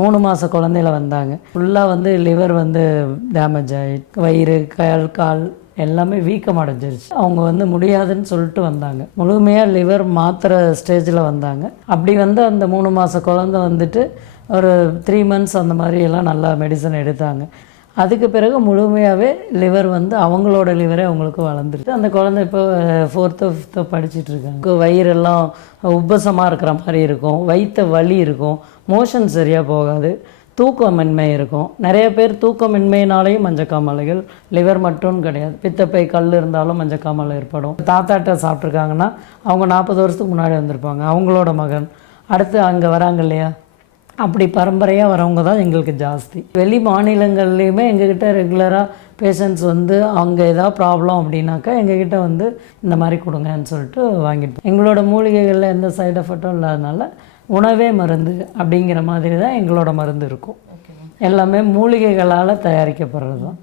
3 மாத குழந்தையில வந்தாங்க. ஃபுல்லாக வந்து லிவர் வந்து டேமேஜ் ஆகி வயிறு கால் எல்லாமே வீக்கம் அடைஞ்சிருச்சு. அவங்க வந்து முடியாதுன்னு சொல்லிட்டு வந்தாங்க. முழுமையாக லிவர் மாத்திரை ஸ்டேஜில் வந்தாங்க. அப்படி வந்து அந்த 3 மாத குழந்தை வந்துட்டு ஒரு 3 மந்த்ஸ் அந்த மாதிரி எல்லாம் நல்லா மெடிசன் எடுத்தாங்க. அதுக்கு பிறகு முழுமையாகவே லிவர் வந்து அவங்களோட லிவரே அவங்களுக்கு வளர்ந்துருக்கு. அந்த குழந்தை இப்போ 4th 5th படிச்சுட்டு இருக்காங்க. வயிறெல்லாம் உப்பசமாக இருக்கிற மாதிரி இருக்கும், வயிற்று வலி இருக்கும், மோஷன் சரியாக போகாது, தூக்கமின்மை இருக்கும். நிறைய பேர் தூக்கமின்மையினாலேயும் மஞ்சக்காமலைகள், லிவர் மட்டும் கிடையாது, பித்தப்பை கல் இருந்தாலும் மஞ்சக்காமலை ஏற்படும். தாத்தாட்ட சாப்பிட்ருக்காங்கன்னா அவங்க 40 வருஷத்துக்கு முன்னாடி வந்திருப்பாங்க, அவங்களோட மகன் அடுத்து அங்கே வராங்க இல்லையா, அப்படி பரம்பரையாக வரவங்க தான் எங்களுக்கு ஜாஸ்தி. வெளி மாநிலங்கள்லேயுமே எங்ககிட்ட ரெகுலராக பேஷண்ட்ஸ் வந்து அங்கே ஏதாவது ப்ராப்ளம் அப்படின்னாக்கா எங்ககிட்ட வந்து இந்த மாதிரி கொடுங்கன்னு சொல்லிட்டு வாங்கிட்டு. எங்களோட மூலிகைகளில் எந்த சைடு எஃபெக்டும் இல்லாதனால உணவே மருந்து அப்படிங்கிற மாதிரி தான் எங்களோட மருந்து இருக்கும். எல்லாமே மூலிகைகளால் தயாரிக்கப்படுறது தான்.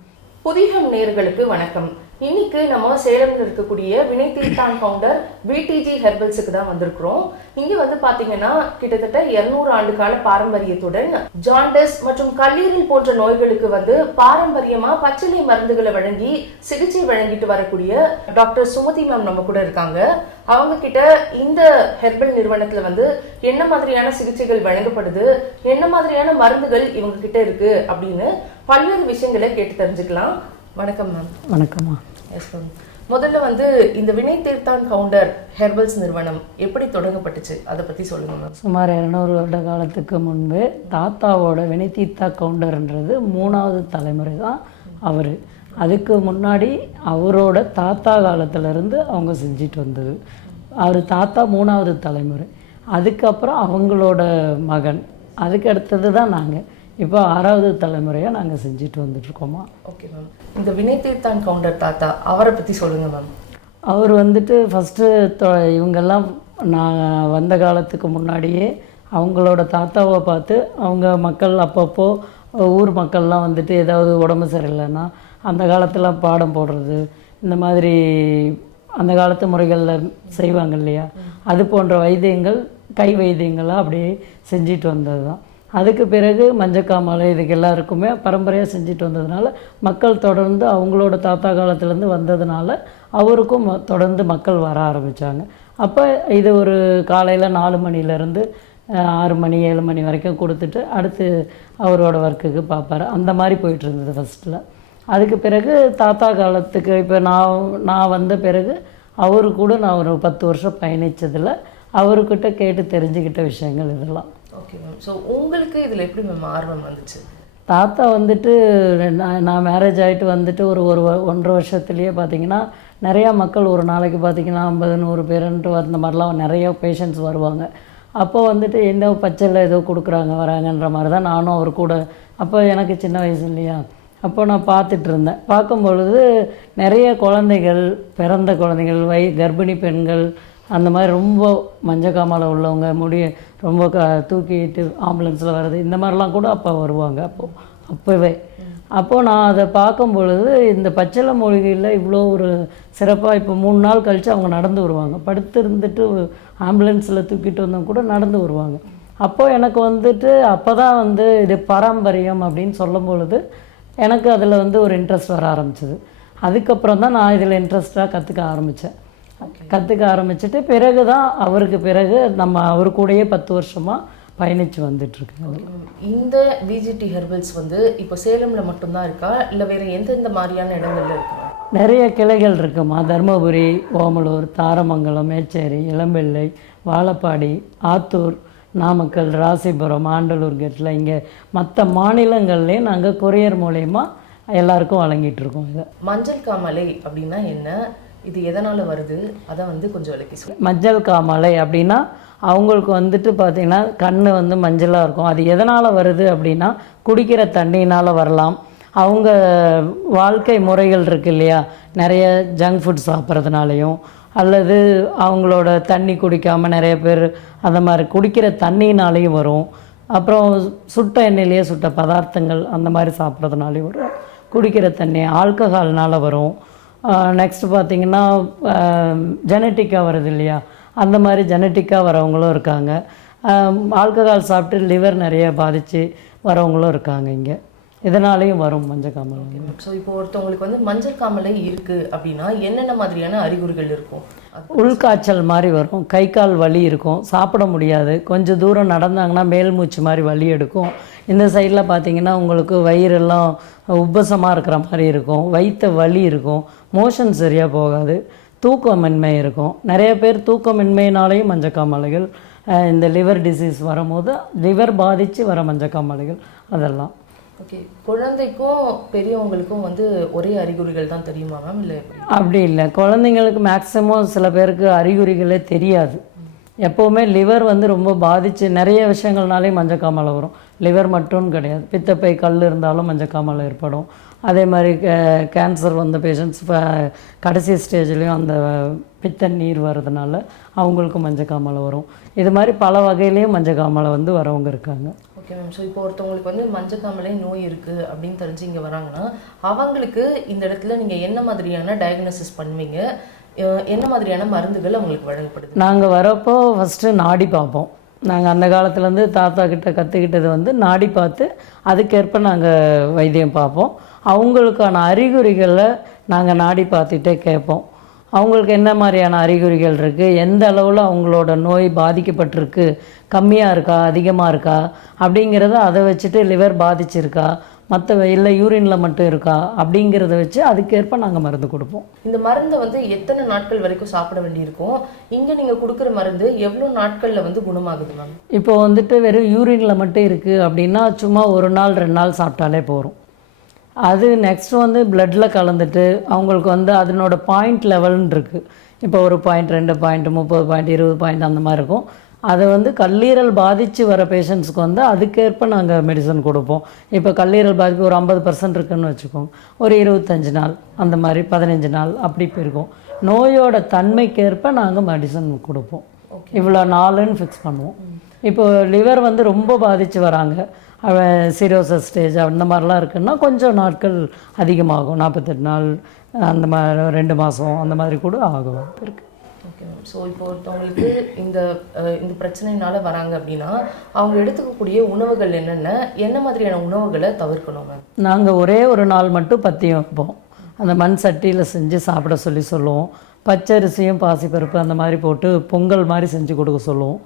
புதிகம் நேயர்களுக்கு வணக்கம். இன்னைக்கு நம்ம சேலம்ல இருக்கக்கூடிய வினை தீர்த்தான் கவுண்டர் விடிஜி ஹெர்பல்ஸுக்கு தான் வந்திருக்கிறோம். இங்க வந்து பாத்தீங்கன்னா கிட்டத்தட்ட 200 ஆண்டு கால பாரம்பரியத்துடன் ஜாண்டஸ் மற்றும் கல்லீரல் போன்ற நோய்களுக்கு வந்து பாரம்பரியமா பச்சிலை மருந்துகளை வழங்கி சிகிச்சை வழங்கிட்டு வரக்கூடிய டாக்டர் சுமதி மேம் நம்ம கூட இருக்காங்க. அவங்க கிட்ட இந்த ஹெர்பல் நிறுவனத்துல வந்து என்ன மாதிரியான சிகிச்சைகள் வழங்கப்படுது, என்ன மாதிரியான மருந்துகள் இவங்க கிட்ட இருக்கு அப்படின்னு பல்வேறு விஷயங்களை கேட்டு தெரிஞ்சுக்கலாம். வணக்கம் மேம். வணக்கம்மா. Yes ma'am. முதல்ல வந்து இந்த வினை தீர்த்தான் கவுண்டர் ஹெர்பல்ஸ் நிறுவனம் எப்படி தொடங்கப்பட்டுச்சு அதை பற்றி சொல்லுங்க மேம். சுமார் 200 வருட காலத்துக்கு முன்பு தாத்தாவோட வினை தீர்த்தா கவுண்டர்ன்றது 3வது தலைமுறை தான் அவர். அதுக்கு முன்னாடி அவரோட தாத்தா காலத்திலேருந்து அவங்க செஞ்சிட்டு வந்தது. அவர் தாத்தா 3வது தலைமுறை, அதுக்கப்புறம் அவங்களோட மகன், அதுக்கு அடுத்தது தான் நாங்கள் இப்போ 6வது தலைமுறையாக நாங்கள் செஞ்சுட்டு வந்துட்டுருக்கோமா. Okay ma'am. இந்த வினை தீர்த்தான் கவுண்டர் தாத்தா அவரை பற்றி சொல்லுங்கள் மேம். அவர் வந்துட்டு ஃபஸ்ட்டு இவங்கெல்லாம் நான் வந்த காலத்துக்கு முன்னாடியே அவங்களோட தாத்தாவை பார்த்து அவங்க மக்கள் அப்பப்போ ஊர் மக்கள்லாம் வந்துட்டு ஏதாவது உடம்பு சரியில்லைன்னா அந்த காலத்தில் பாடம் போடுறது, இந்த மாதிரி அந்த காலத்து முறைகளில் செய்வாங்க இல்லையா, அது போன்ற வைத்தியங்கள் கை வைத்தியங்களாக அப்படியே செஞ்சிட்டு வந்தது தான். அதுக்கு பிறகு மஞ்சக்காமலை இதுக்கு எல்லாருக்குமே பரம்பரையாக செஞ்சுட்டு வந்ததுனால மக்கள் தொடர்ந்து அவங்களோட தாத்தா காலத்துலேருந்து வந்ததுனால அவருக்கும் தொடர்ந்து மக்கள் வர ஆரம்பித்தாங்க. அப்போ இது ஒரு காலையில் 4 மணிலேருந்து 6 மணி 7 மணி வரைக்கும் கொடுத்துட்டு அடுத்து அவரோட ஒர்க்குக்கு பார்ப்பார். அந்த மாதிரி போயிட்டு இருந்தது ஃபஸ்ட்டில். அதுக்கு பிறகு தாத்தா காலத்துக்கு இப்போ நான் வந்த பிறகு அவரு கூட நான் ஒரு 10 வருஷம் பயணித்ததில் அவர்கிட்ட கேட்டு தெரிஞ்சுக்கிட்ட விஷயங்கள் இதெல்லாம். Okay ma'am. ஸோ உங்களுக்கு இதில் எப்படி மேம் ஆர்வம் வந்துச்சு? தாத்தா வந்துட்டு நான் மேரேஜ் ஆகிட்டு வந்துட்டு ஒரு 1.5 வருஷத்துலேயே பார்த்திங்கன்னா நிறையா மக்கள் ஒரு நாளைக்கு பார்த்திங்கன்னா 50-100 பேருன்ட்டு அந்த மாதிரிலாம் நிறைய பேஷண்ட்ஸ் வருவாங்க. அப்போ வந்துட்டு என்ன பச்சையில் ஏதோ கொடுக்குறாங்க வராங்கன்ற மாதிரி தான் நானும் அவர் கூட, அப்போ எனக்கு சின்ன வயசு இல்லையா, அப்போ நான் பார்த்துட்டு இருந்தேன். பார்க்கும்பொழுது நிறைய குழந்தைகள், பிறந்த குழந்தைகள், கர்ப்பிணி பெண்கள், அந்த மாதிரி ரொம்ப மஞ்சக்காமலை உள்ளவங்க, ரொம்ப தூக்கிட்டு ஆம்புலன்ஸில் வர்றது, இந்த மாதிரிலாம் கூட அப்போ வருவாங்க. அப்போவே நான் அதை பார்க்கும் பொழுது இந்த பச்சிலை மூலிகையில் இவ்வளோ ஒரு சிறப்பாக இப்போ 3 நாள் கழித்து அவங்க நடந்து வருவாங்க, படுத்து இருந்துட்டு ஆம்புலன்ஸில் தூக்கிட்டு வந்தவங்க கூட நடந்து வருவாங்க. அப்போது எனக்கு வந்துட்டு அப்போ தான் வந்து இது பாரம்பரியம் அப்படின்னு சொல்லும் பொழுது எனக்கு அதில் வந்து ஒரு இன்ட்ரெஸ்ட் வர ஆரம்பிச்சிது. அதுக்கப்புறம் தான் நான் இதில் இன்ட்ரெஸ்ட்டாக கற்றுக்க ஆரம்பிச்சுட்டு பிறகு தான் அவருக்கு பிறகு நம்ம அவர் கூடயே 10 வருஷமாக பயணித்து வந்துட்டுருக்காங்க. இந்த விஜிடி ஹெர்பல்ஸ் வந்து இப்போ சேலமில் மட்டும்தான் இருக்கா, இல்லை வேறு எந்தெந்த மாதிரியான இடங்கள்ல இருக்கா? நிறைய கிளைகள் இருக்குமா. தருமபுரி, ஓமலூர், தாரமங்கலம், மேச்சேரி, இளம்பிள்ளை, வாழப்பாடி, ஆத்தூர், நாமக்கல், ராசிபுரம், ஆண்டலூர் கேட்டில், இங்கே மற்ற மாநிலங்கள்லேயும் நாங்கள் கொரியர் மூலயமா எல்லாருக்கும் வழங்கிட்டுருக்கோம். இதை மஞ்சள் காமாலை அப்படின்னா என்ன, இது எதனால் வருது, அதை வந்து கொஞ்சம் விளக்கி சொல்லு. மஞ்சள் காமாலை அப்படின்னா அவங்களுக்கு வந்துட்டு பார்த்திங்கன்னா கண் வந்து மஞ்சளாக இருக்கும். அது எதனால் வருது அப்படின்னா குடிக்கிற தண்ணினால் வரலாம், அவங்க வாழ்க்கை முறைகள் இருக்குது இல்லையா, நிறைய ஜங்க் ஃபுட் சாப்பிட்றதுனாலையும், அல்லது அவங்களோட தண்ணி குடிக்காமல் நிறைய பேர் அந்த மாதிரி குடிக்கிற தண்ணினாலேயும் வரும். அப்புறம் சுட்ட எண்ணெயிலேயே சுட்ட பதார்த்தங்கள் அந்த மாதிரி சாப்பிட்றதுனாலையும் வரும். குடிக்கிற தண்ணி ஆல்கஹால்னால் வரும். நெக்ஸ்ட்டு பார்த்திங்கன்னா ஜெனட்டிக்காக வருது இல்லையா, அந்த மாதிரி ஜெனட்டிக்காக வரவங்களும் இருக்காங்க. ஆல்கஹால் சாப்பிட்டு லிவர் நிறைய பாதித்து வரவங்களும் இருக்காங்க இங்கே. இதனாலேயும் வரும் மஞ்சள் காமாலை. ஸோ இப்போ ஒருத்தவங்களுக்கு வந்து மஞ்சள் காமாலை இருக்குது அப்படின்னா என்னென்ன மாதிரியான அறிகுறிகள் இருக்கும்? உள்காய்ச்சல் மாதிரி வரும், கை கால் வலி இருக்கும், சாப்பிட முடியாது, கொஞ்சம் தூரம் நடந்தாங்கன்னா மேல் மூச்சு மாதிரி வலி எடுக்கும். இந்த சைடில் பார்த்தீங்கன்னா உங்களுக்கு வயிறெல்லாம் உப்பசமாக இருக்கிற மாதிரி இருக்கும், வயிற்று வலி இருக்கும், மோஷன் சரியாக போகாது, தூக்கமின்மை இருக்கும். நிறைய பேர் தூக்கமின்மையினாலேயும் மஞ்சக்காமலைகள், இந்த லிவர் டிசீஸ் வரும்போது லிவர் பாதித்து வர மஞ்சக்காமலைகள் அதெல்லாம். ஓகே, குழந்தைக்கும் பெரியவங்களுக்கும் வந்து ஒரே அறிகுறிகள் தான் தெரியுமா மேம், இல்லை? அப்படி இல்லை, குழந்தைங்களுக்கு மேக்ஸிமம் சில பேருக்கு அறிகுறிகளே தெரியாது. எப்போவுமே லிவர் வந்து ரொம்ப பாதித்து நிறைய விஷயங்கள்னாலே மஞ்சக்காமலை வரும். லிவர் மட்டும் கிடையாது, பித்தப்பை கல் இருந்தாலும் மஞ்சக்காமலை ஏற்படும். அதே மாதிரி கேன்சர் வந்த பேஷண்ட்ஸ் கடைசி ஸ்டேஜ்லேயும் அந்த பித்த நீர் வர்றதுனால அவங்களுக்கும் மஞ்சக்காமலை வரும். இது மாதிரி பல வகையிலையும் மஞ்சக்காமலை வந்து வரவங்க இருக்காங்க. Okay ma'am. ஸோ இப்போ ஒருத்தவங்களுக்கு வந்து மஞ்சக்காமலை நோய் இருக்குது அப்படின்னு தெரிஞ்சு இங்கே வராங்கன்னா அவங்களுக்கு இந்த இடத்துல நீங்கள் என்ன மாதிரியான டயக்னோசிஸ் பண்ணுவீங்க, என்ன மாதிரியான மருந்துகள் அவங்களுக்கு வழங்கப்படுது? நாங்கள் வரப்போ ஃபஸ்ட்டு நாடி பார்ப்போம். நாங்கள் அந்த காலத்துலேருந்து தாத்தா கிட்ட கற்றுக்கிட்டது வந்து நாடி பார்த்து அதுக்கேற்ப நாங்கள் வைத்தியம் பார்ப்போம். அவங்களுக்கான அறிகுறிகளை நாங்கள் நாடி பார்த்துட்டே கேட்போம். அவங்களுக்கு என்ன மாதிரியான அறிகுறிகள் இருக்குது, எந்த அளவில் அவங்களோட நோய் பாதிக்கப்பட்டிருக்கு, கம்மியாக இருக்கா அதிகமாக இருக்கா அப்படிங்கிறத அதை வச்சுட்டு லிவர் பாதிச்சிருக்கா மற்ற இல்லை யூரினில் மட்டும் இருக்கா அப்படிங்கிறத வச்சு அதுக்கேற்ப நாங்கள் மருந்து கொடுப்போம். இந்த மருந்தை வந்து எத்தனை நாட்கள் வரைக்கும் சாப்பிட வேண்டியிருக்கும்? இங்கே நீங்கள் கொடுக்குற மருந்து எவ்வளோ நாட்களில் வந்து குணமாகுது மேம்? இப்போ வந்துட்டு வெறும் யூரினில் மட்டும் இருக்குது அப்படின்னா சும்மா 1 நாள் 2 நாள் சாப்பிட்டாலே போகும். அது நெக்ஸ்ட் வந்து பிளட்டில் கலந்துட்டு அவங்களுக்கு வந்து அதனோட பாயிண்ட் லெவல்னு இருக்குது. இப்போ 1 பாயிண்ட் 2 பாயிண்ட் 30 பாயிண்ட் 20 பாயிண்ட் அந்த மாதிரி இருக்கும். அதை வந்து கல்லீரல் பாதித்து வர பேஷண்ட்ஸ்க்கு வந்து அதுக்கேற்ப நாங்கள் மெடிசன் கொடுப்போம். இப்போ கல்லீரல் பாதிப்பு ஒரு 50% இருக்குதுன்னு வச்சுக்கோங்க, ஒரு 25 நாள் அந்த மாதிரி 15 நாள் அப்படி போயிருக்கும். நோயோட தன்மைக்கேற்ப நாங்கள் மெடிசன் கொடுப்போம். இவ்வளோ நாளுன்னு ஃபிக்ஸ் பண்ணுவோம். இப்போ லிவர் வந்து ரொம்ப பாதித்து வராங்க, சிரோசஸ் ஸ்டேஜ் அந்த மாதிரிலாம் இருக்குன்னா கொஞ்சம் நாட்கள் அதிகமாகும், 48 நாள் அந்த மாதிரி 2 மாதம் அந்த மாதிரி கூட ஆகும் இருக்குது. Okay ma'am. ஸோ இப்போ ஒருத்தவங்களுக்கு இந்த இந்த பிரச்சனைனால வராங்க அப்படின்னா அவங்க எடுத்துக்கக்கூடிய உணவுகள் என்னென்ன, என்ன மாதிரியான உணவுகளை தவிர்க்கணும் மேம்? நாங்கள் ஒரே ஒரு நாள் மட்டும் பத்தியம் வைப்போம். அந்த மண் சட்டியில் செஞ்சு சாப்பிட சொல்லுவோம். பச்சரிசியும் பாசிப்பருப்பு அந்த மாதிரி போட்டு பொங்கல் மாதிரி செஞ்சு கொடுக்க சொல்லுவோம்.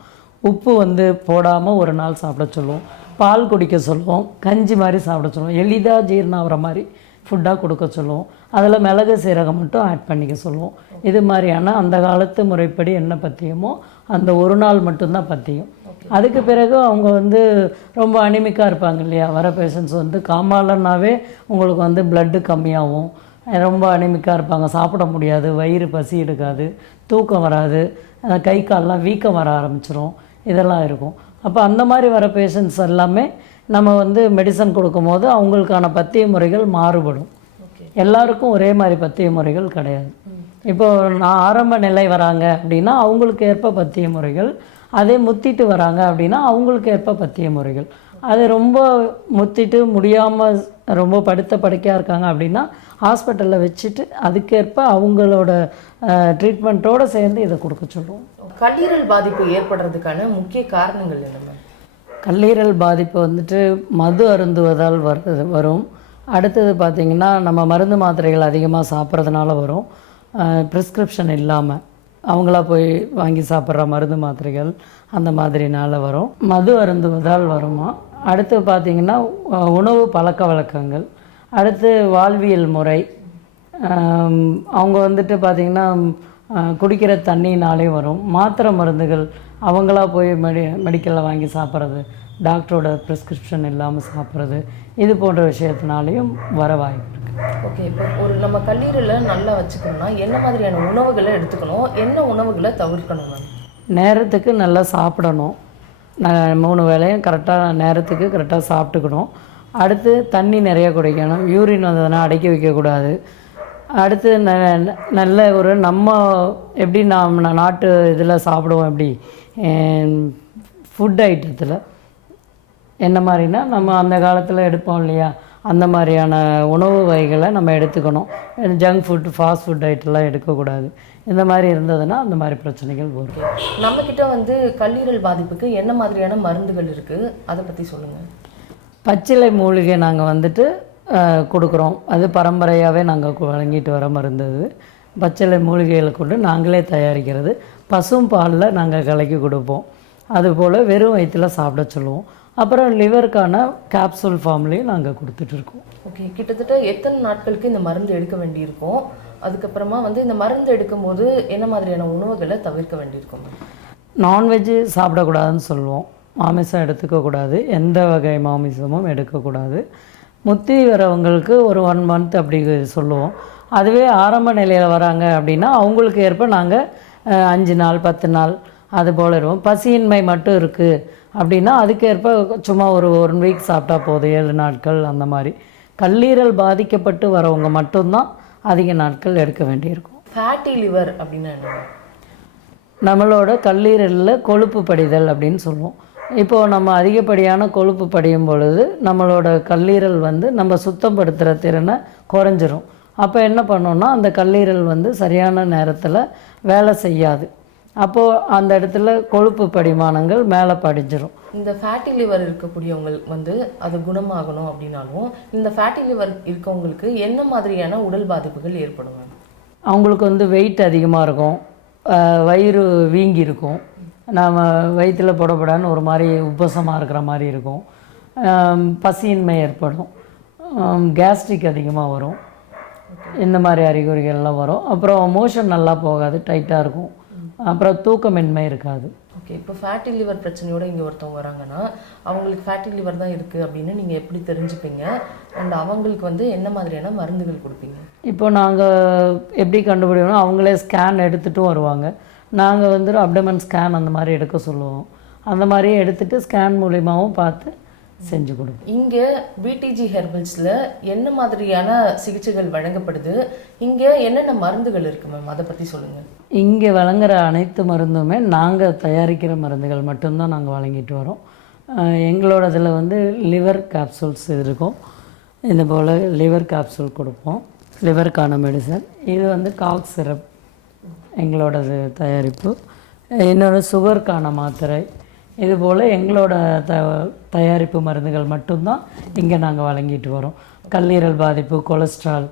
உப்பு வந்து போடாமல் ஒரு நாள் சாப்பிட சொல்லுவோம். பால் குடிக்க சொல்லுவோம். கஞ்சி மாதிரி சாப்பிட சொல்லுவோம். எளிதாக ஜீரணம் ஆகிற மாதிரி ஃபுட்டாக கொடுக்க சொல்லுவோம். அதில் மிளகு சீரகம் மட்டும் ஆட் பண்ணிக்க சொல்லுவோம். இது மாதிரியான அந்த காலத்து முறைப்படி என்ன பத்தியமோ அந்த ஒரு நாள் மட்டும்தான் பத்தியம். அதுக்கு பிறகு அவங்க வந்து ரொம்ப அனிமிக்காக இருப்பாங்க இல்லையா, வர பேஷண்ட்ஸ் வந்து காமாலைனாவே உங்களுக்கு வந்து பிளட்டு கம்மியாகும், ரொம்ப அனிமிக்காக இருப்பாங்க, சாப்பிட முடியாது, வயிறு பசி எடுக்காது, தூக்கம் வராது, கை கால்லாம் வீக்கம் வர ஆரம்பிச்சிரும், இதெல்லாம் இருக்கும். அப்போ அந்த மாதிரி வர பேஷண்ட்ஸ் எல்லாமே நம்ம வந்து மெடிசன் கொடுக்கும்போது அவங்களுக்கான பத்திய முறைகள் மாறுபடும். எல்லாருக்கும் ஒரே மாதிரி பத்திய முறைகள் கிடையாது. இப்போது நான் ஆரம்ப நிலை வராங்க அப்படின்னா அவங்களுக்கு ஏற்ப பத்திய முறைகள், அதே முத்திட்டு வராங்க அப்படின்னா அவங்களுக்கு ஏற்ப பத்திய முறைகள். அது ரொம்ப முத்திட்டு முடியாமல் ரொம்ப படுத்த படுக்கையாக இருக்காங்க அப்படின்னா ஹாஸ்பிட்டலில் வச்சுட்டு அதுக்கேற்ப அவங்களோட ட்ரீட்மெண்ட்டோடு சேர்ந்து இதை கொடுக்க சொல்லுவோம். கல்லீரல் பாதிப்பு ஏற்படுறதுக்கான முக்கிய காரணங்கள் என்ன? கல்லீரல் பாதிப்பு வந்துட்டு மது அருந்துவதால் வரும். அடுத்தது பார்த்திங்கன்னா நம்ம மருந்து மாத்திரைகள் அதிகமாக சாப்பிட்றதுனால வரும். ப்ரிஸ்கிரிப்ஷன் இல்லாமல் அவங்களா போய் வாங்கி சாப்பிட்ற மருந்து மாத்திரைகள் அந்த மாதிரினால் வரும். மது அருந்துவதால் வருமா. அடுத்து பார்த்திங்கன்னா உணவு பழக்க வழக்கங்கள், அடுத்து வாழ்வியல் முறை, அவங்க வந்துட்டு பார்த்திங்கன்னா குடிக்கிற தண்ணினாலே வரும். மாத்திரை மருந்துகள் அவங்களா போய் மெடிக்கலில் வாங்கி சாப்பிட்றது, டாக்டரோட ப்ரிஸ்கிரிப்ஷன் இல்லாமல் சாப்பிட்றது, இது போன்ற விஷயத்தினாலேயும் வர வாய்ப்பு இருக்குது. ஓகே, இப்போ ஒரு நம்ம கல்லீரலை நல்லா வச்சுக்கணும்னா என்ன மாதிரியான உணவுகளை எடுத்துக்கணும், என்ன உணவுகளை தவிர்க்கணும்? நேரத்துக்கு நல்லா சாப்பிடணும். 3 வேளையும் கரெக்டாக நேரத்துக்கு கரெக்டாக சாப்பிட்டுக்கணும். அடுத்து தண்ணி நிறையா குடிக்கணும். யூரின் வந்ததுன்னா அடக்கி வைக்கக்கூடாது. அடுத்து நல்ல ஒரு நம்ம எப்படி நாம் நாட்டு இதில் சாப்பிடுவோம், எப்படி ஃபுட் ஐட்டத்தில் என்ன மாதிரினா நம்ம அந்த காலத்தில் எடுப்போம் இல்லையா, அந்த மாதிரியான உணவு வகைகளை நம்ம எடுத்துக்கணும். ஜங்க் ஃபுட் ஃபாஸ்ட் ஃபுட் ஐட்டம்லாம் எடுக்கக்கூடாது. இந்த மாதிரி இருந்ததுன்னா அந்த மாதிரி பிரச்சனைகள் வரும். நம்ம கிட்ட வந்து கல்லீரல் பாதிப்புக்கு என்ன மாதிரியான மருந்துகள் இருக்குது, அதை பற்றி சொல்லுங்கள். பச்சிலை மூலிகை நாங்கள் வந்துட்டு கொடுக்குறோம். அது பரம்பரையாகவே நாங்கள் வழங்கிட்டு வர மருந்து. அது பச்சிலை மூலிகைகளை கொண்டு நாங்களே தயாரிக்கிறது. பசும் பாலில் நாங்கள் கலக்கி கொடுப்போம். அதுபோல் வெறும் வயிற்றில் சாப்பிட சொல்லுவோம். அப்புறம் லிவருக்கான கேப்சூல் ஃபார்ம்லேயும் நாங்கள் கொடுத்துட்ருக்கோம். ஓகே, கிட்டத்தட்ட எத்தனை நாட்களுக்கு இந்த மருந்து எடுக்க வேண்டியிருக்கும்? அதுக்கப்புறமா வந்து இந்த மருந்து எடுக்கும்போது என்ன மாதிரியான உணவுகளை தவிர்க்க வேண்டியிருக்கும்? நான்வெஜ்ஜு சாப்பிடக்கூடாதுன்னு சொல்லுவோம். மாமிசம் எடுத்துக்கக்கூடாது, எந்த வகை மாமிசமும் எடுக்கக்கூடாது. முத்தி வரவங்களுக்கு ஒரு 1 மந்த் அப்படி சொல்லுவோம். அதுவே ஆரம்ப நிலையில் வராங்க அப்படின்னா அவங்களுக்கு ஏற்ப நாங்கள் 5 நாள் 10 நாள் அது போல் இருக்கும். பசியின்மை மட்டும் இருக்குது அப்படின்னா அதுக்கேற்ப சும்மா ஒரு 1 வீக் சாப்பிட்டா போதும், 7 நாட்கள் அந்த மாதிரி. கல்லீரல் பாதிக்கப்பட்டு வரவங்க மட்டும்தான் அதிக நாட்கள் எடுக்க வேண்டியிருக்கும். ஃபேட்டி லிவர் அப்படின்னா என்ன? நம்மளோட கல்லீரலில் கொழுப்பு படிதல் அப்படின்னு சொல்லுவோம். இப்போது நம்ம அதிகப்படியான கொழுப்பு படியும் பொழுது நம்மளோட கல்லீரல் வந்து நம்ம சுத்தப்படுத்துகிற திறனை குறைஞ்சிரும். அப்போ என்ன பண்ணோன்னா அந்த கல்லீரல் வந்து சரியான நேரத்தில் வேலை செய்யாது. அப்போது அந்த இடத்துல கொழுப்பு படிமானங்கள் மேலே படிஞ்சிரும். இந்த ஃபேட்டி லிவர் இருக்கக்கூடியவங்க வந்து அது குணமாகணும் அப்படின்னாலும் இந்த ஃபேட்டி லிவர் இருக்கவங்களுக்கு என்ன மாதிரியான உடல் பாதிப்புகள் ஏற்படும்? அவங்களுக்கு வந்து வெயிட் அதிகமாக இருக்கும், வயிறு வீங்கி இருக்கும், நாம் வயிற்றில் புடப்படான்னு ஒரு மாதிரி உப்பசமாக இருக்கிற மாதிரி இருக்கும், பசியின்மை ஏற்படும், கேஸ்ட்ரிக் அதிகமாக வரும், இந்த மாதிரி அறிகுறிகள்லாம் வரும். அப்புறம் மோஷன் நல்லா போகாது, டைட்டாக இருக்கும், அப்புறம் தூக்கமின்மை இருக்காது. ஓகே, இப்போ ஃபேட்டி லிவர் பிரச்சனையோடு இங்கே ஒருத்தவங்க வராங்கன்னா அவங்களுக்கு ஃபேட்டி லிவர் தான் இருக்குது அப்படின்னு நீங்கள் எப்படி தெரிஞ்சுப்பீங்க? அண்ட் அவங்களுக்கு வந்து என்ன மாதிரியான மருந்துகள் கொடுப்பீங்க? இப்போ நாங்கள் எப்படி கண்டுபிடிக்கணும், அவங்களே ஸ்கேன் எடுத்துகிட்டும் வருவாங்க. நாங்கள் வந்து அப்டமன் ஸ்கேன் அந்த மாதிரி எடுக்க சொல்லுவோம். அந்த மாதிரி எடுத்துகிட்டு ஸ்கேன் மூலியமாகவும் பார்த்து செஞ்சு கொடுப்போம். இங்கே பிடிஜி ஹெர்பல்ஸில் என்ன மாதிரியான சிகிச்சைகள் வழங்கப்படுது? இங்கே என்னென்ன மருந்துகள் இருக்குது மேம், அதை பற்றி சொல்லுங்கள். இங்கே வழங்குகிற அனைத்து மருந்துமே நாங்கள் தயாரிக்கிற மருந்துகள் மட்டும்தான் நாங்கள் வழங்கிட்டு வரோம். எங்களோட இதில் வந்து லிவர் கேப்சூல்ஸ் இருக்கும். இது போல் லிவர் கேப்சூல் கொடுப்போம், லிவருக்கான மெடிசன். இது வந்து காக் சிரப் எங்களோடது தயாரிப்பு. இன்னொரு சுகருக்கான மாத்திரை. இதுபோல் எங்களோட தயாரிப்பு மருந்துகள் மட்டும்தான் இங்கே நாங்கள் வழங்கிட்டு வரோம். கல்லீரல் பாதிப்பு, கொலஸ்ட்ரால்,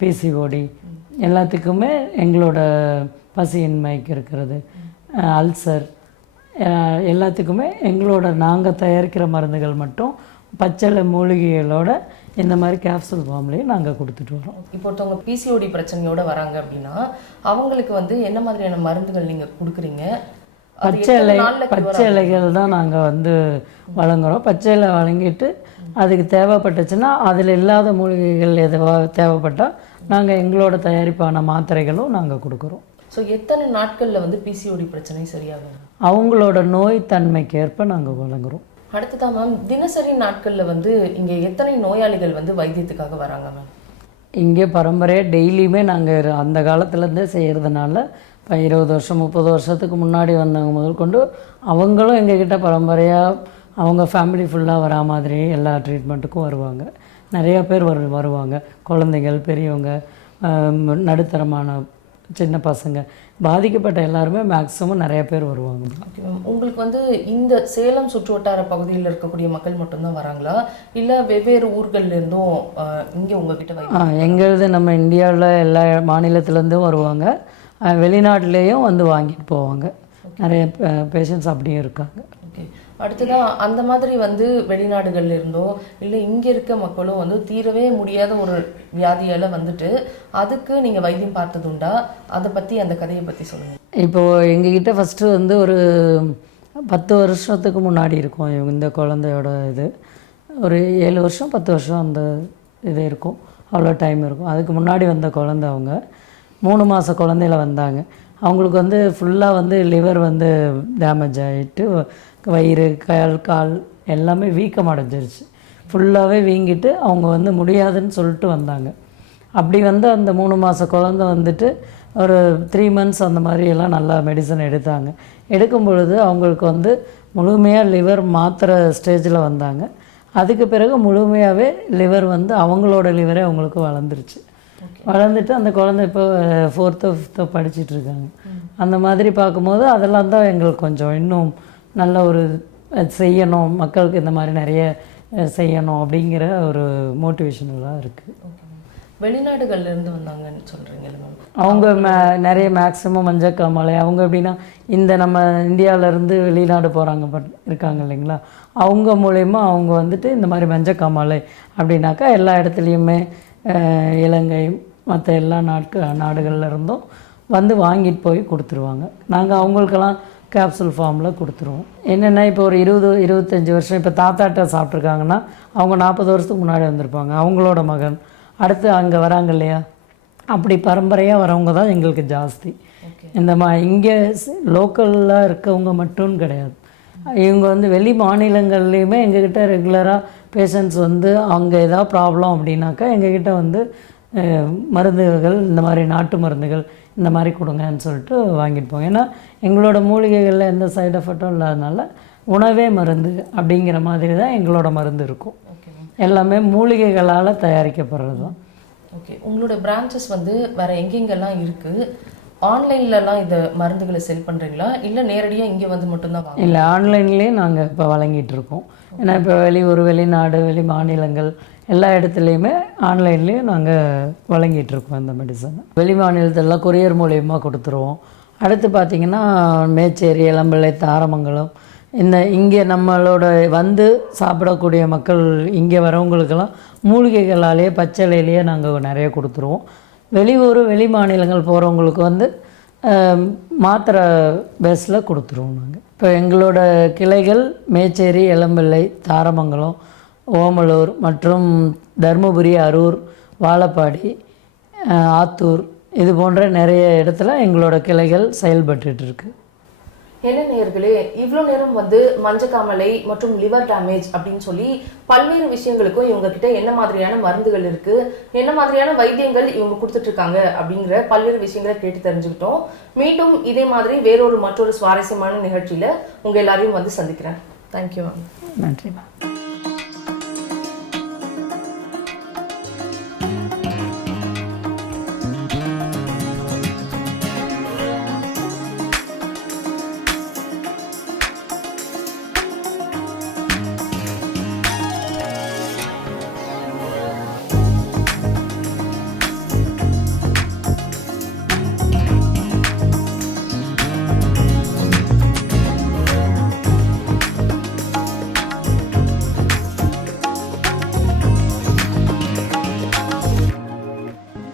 பிசிஓடி எல்லாத்துக்குமே எங்களோட பசியின்மைக்கு இருக்கிறது, அல்சர் எல்லாத்துக்குமே எங்களோட நாங்கள் தயாரிக்கிற மருந்துகள் மட்டும் பச்சளை மூலிகைகளோட இந்த மாதிரி கேப்சூல் ஃபார்ம்லேயும் நாங்கள் கொடுத்துட்டு வரோம். இப்போ ஒருத்தவங்க பிசிஓடி பிரச்சனையோடு வராங்க அப்படின்னா அவங்களுக்கு வந்து என்ன மாதிரியான மருந்துகள் நீங்கள் கொடுக்குறீங்க? பச்சை இலைகள் தான் நாங்கள் வந்து வழங்குகிறோம். பச்சை இலை வழங்கிட்டு அதுக்கு தேவைப்பட்டுச்சுன்னா அதில் இல்லாத மூலிகைகள் எதுவாக தேவைப்பட்டால் நாங்கள் எங்களோட தயாரிப்பான மாத்திரைகளும் நாங்கள் கொடுக்குறோம். ஸோ எத்தனை நாட்களில் வந்து பிசிஓடி பிரச்சனை சரியாகும்? அவங்களோட நோய் தன்மைக்கு ஏற்ப நாங்கள் வழங்குகிறோம். அடுத்ததான் மேம், தினசரி நாட்களில் வந்து இங்கே எத்தனை நோயாளிகள் வந்து வைத்தியத்துக்காக வராங்க மேம்? இங்கே பரம்பரையாக டெய்லியுமே நாங்கள் அந்த காலத்துலேருந்தே செய்கிறதுனால இப்போ 20 வருஷம் 30 வருஷத்துக்கு முன்னாடி வந்தவங்க முதல் கொண்டு அவங்களும் எங்ககிட்ட பரம்பரையாக அவங்க ஃபேமிலி ஃபுல்லாக வரா மாதிரி எல்லா ட்ரீட்மெண்ட்டுக்கும் வருவாங்க. நிறையா பேர் வருவாங்க. குழந்தைகள், பெரியவங்க, நடுத்தரமான சின்ன பசங்க, பாதிக்கப்பட்ட எல்லாருமே மேக்ஸிமம் நிறைய பேர் வருவாங்க. ஓகே மேம், உங்களுக்கு வந்து இந்த சேலம் சுற்று வட்டார பகுதியில் இருக்கக்கூடிய மக்கள் மட்டும்தான் வராங்களா, இல்லை வெவ்வேறு ஊர்கள்லேருந்தும் இங்கே உங்ககிட்ட எங்களது நம்ம இந்தியாவில் எல்லா மாநிலத்துலேருந்தும் வருவாங்க, வெளிநாட்டிலேயும் வந்து வாங்கிட்டு போவாங்க. நிறைய பேஷண்ட்ஸ் அப்படியும் இருக்காங்க. ஓகே, அடுத்ததான் அந்த மாதிரி வந்து வெளிநாடுகள்ல இருந்தோ இல்லை இங்கே இருக்க மக்களும் வந்து தீரவே முடியாத ஒரு வியாதியால் வந்துட்டு அதுக்கு நீங்கள் வைத்தியம் பார்த்ததுண்டா? அதை பற்றி அந்த கதையை பற்றி சொல்லுங்கள். இப்போது எங்ககிட்ட ஃபஸ்ட்டு வந்து ஒரு 10 வருஷத்துக்கு முன்னாடி இருக்கும் இந்த குழந்தையோட இது. ஒரு 7 வருஷம் 10 வருஷம் அந்த இது இருக்கும், அவ்வளோ டைம் இருக்கும். அதுக்கு முன்னாடி வந்த குழந்தை, அவங்க 3 மாத குழந்தையில வந்தாங்க. அவங்களுக்கு வந்து ஃபுல்லாக வந்து லிவர் வந்து டேமேஜ் ஆகிட்டு வயிறு, கால் எல்லாமே வீக்கம் அடைஞ்சிருச்சு. ஃபுல்லாகவே வீங்கிட்டு அவங்க வந்து முடியாதுன்னு சொல்லிட்டு வந்தாங்க. அப்படி வந்து அந்த 3 மாத குழந்தை வந்துட்டு ஒரு 3 மந்த்ஸ் அந்த மாதிரியெல்லாம் நல்லா மெடிசன் எடுத்தாங்க. எடுக்கும் பொழுது அவங்களுக்கு வந்து முழுமையாக லிவர் மாத்திரை ஸ்டேஜில் வந்தாங்க. அதுக்கு பிறகு முழுமையாகவே லிவர் வந்து அவங்களோட லிவரே அவங்களுக்கு வளர்ந்துருச்சு. வளர்ந்துட்டு அந்த குழந்தை இப்போ 4th 5th படிச்சுட்டு இருக்காங்க. அந்த மாதிரி பார்க்கும்போது அதெல்லாம் தான் எங்களுக்கு கொஞ்சம் இன்னும் நல்ல ஒரு செய்யணும், மக்களுக்கு இந்த மாதிரி நிறைய செய்யணும் அப்படிங்கிற ஒரு மோட்டிவேஷனலாக இருக்குது. வெளிநாடுகள்லேருந்து வந்தாங்கன்னு சொல்கிறீங்கல்ல மேம், அவங்க நிறைய மேக்ஸிமம் மஞ்சக்காமலை அவங்க எப்படின்னா இந்த நம்ம இந்தியாவிலேருந்து வெளிநாடு போகிறாங்க இருக்காங்க இல்லைங்களா, அவங்க மூலயமா அவங்க வந்துட்டு இந்த மாதிரி மஞ்சக்காமலை அப்படின்னாக்கா எல்லா இடத்துலையுமே இலங்கை மற்ற எல்லா நாடுகள்ல இருந்தும் வந்து வாங்கிட்டு போய் கொடுத்துருவாங்க. நாங்கள் அவங்களுக்கெல்லாம் கேப்சூல் ஃபார்மில் கொடுத்துருவோம். என்னென்னா இப்போ ஒரு 20-25 வருஷம் இப்போ தாத்தாட்ட சாப்பிட்ருக்காங்கன்னா அவங்க 40 வருஷத்துக்கு முன்னாடி வந்திருப்பாங்க, அவங்களோட மகன் அடுத்து அங்கே வராங்க இல்லையா, அப்படி பரம்பரையாக வரவங்க தான் எங்களுக்கு ஜாஸ்தி. இந்த இங்கே லோக்கலில் இருக்கவங்க மட்டும் கிடையாது, இவங்க வந்து வெளி மாநிலங்கள்லேயுமே எங்ககிட்ட ரெகுலராக பேஷண்ட்ஸ் வந்து அங்கே ஏதாவது ப்ராப்ளம் அப்படின்னாக்கா எங்ககிட்ட வந்து மருந்துகள் இந்த மாதிரி நாட்டு மருந்துகள் இந்த மாதிரி கொடுங்கன்னு சொல்லிட்டு வாங்கிட்டு போங்க. ஏன்னா எங்களோட மூலிகைகளில் எந்த சைடு எஃபெக்டும் இல்லாதனால உணவே மருந்து அப்படிங்கிற மாதிரி தான் எங்களோட மருந்து இருக்கும். எல்லாமே மூலிகைகளால் தயாரிக்கப்படுறது தான். ஓகே, உங்களோட பிரான்ச்சஸ் வந்து வேறு எங்கெங்கெல்லாம் இருக்குது? ஆன்லைன்லலாம் இந்த மருந்துகளை செல் பண்ணுறீங்களா இல்லை நேரடியாக இங்கே வந்து மட்டும்தான்? இல்லை, ஆன்லைன்லேயே நாங்கள் இப்போ வழங்கிட்டு இருக்கோம். ஏன்னா இப்போ வெளியூர், வெளிநாடு, வெளி மாநிலங்கள் எல்லா இடத்துலையுமே ஆன்லைன்லேயும் நாங்கள் வழங்கிட்டுருக்கோம் இந்த மெடிசனை. வெளி மாநிலத்திலலாம் கொரியர் மூலியமாக கொடுத்துருவோம். அடுத்து பார்த்திங்கன்னா மேச்சேரி, இளம்பிள்ளை, தாரமங்கலம் இங்கே நம்மளோட வந்து சாப்பிடக்கூடிய மக்கள் இங்கே வரவங்களுக்கெல்லாம் மூலிகைகளாலேயே பச்சையிலேயே நாங்கள் நிறைய கொடுத்துருவோம். வெளியூர், வெளி மாநிலங்கள் போகிறவங்களுக்கு வந்து மாத்திரை பேஸில் கொடுத்துருவோம் நாங்கள். இப்போ எங்களோட கிளைகள் மேச்சேரி, இளம்பிள்ளை, தாரமங்கலம், ஓமலூர் மற்றும் தருமபுரி, அரூர், வாழப்பாடி, ஆத்தூர் இது போன்ற நிறைய இடத்துல எங்களோட கிளைகள் செயல்பட்டு இருக்கு. என்ன நேயர்களே, இவ்வளோ நேரம் வந்து மஞ்சக்காமலை மற்றும் லிவர் டேமேஜ் அப்படின்னு சொல்லி பல்வேறு விஷயங்களுக்கும் இவங்க கிட்ட என்ன மாதிரியான மருந்துகள் இருக்கு, என்ன மாதிரியான வைத்தியங்கள் இவங்க கொடுத்துட்டு இருக்காங்க அப்படிங்கிற பல்வேறு விஷயங்களை கேட்டு தெரிஞ்சுக்கிட்டோம். மீண்டும் இதே மாதிரி மற்றொரு சுவாரஸ்யமான நிகழ்ச்சியில உங்க எல்லாரையும் வந்து சந்திக்கிறேன். Thank you ma'am. நன்றி மேம்.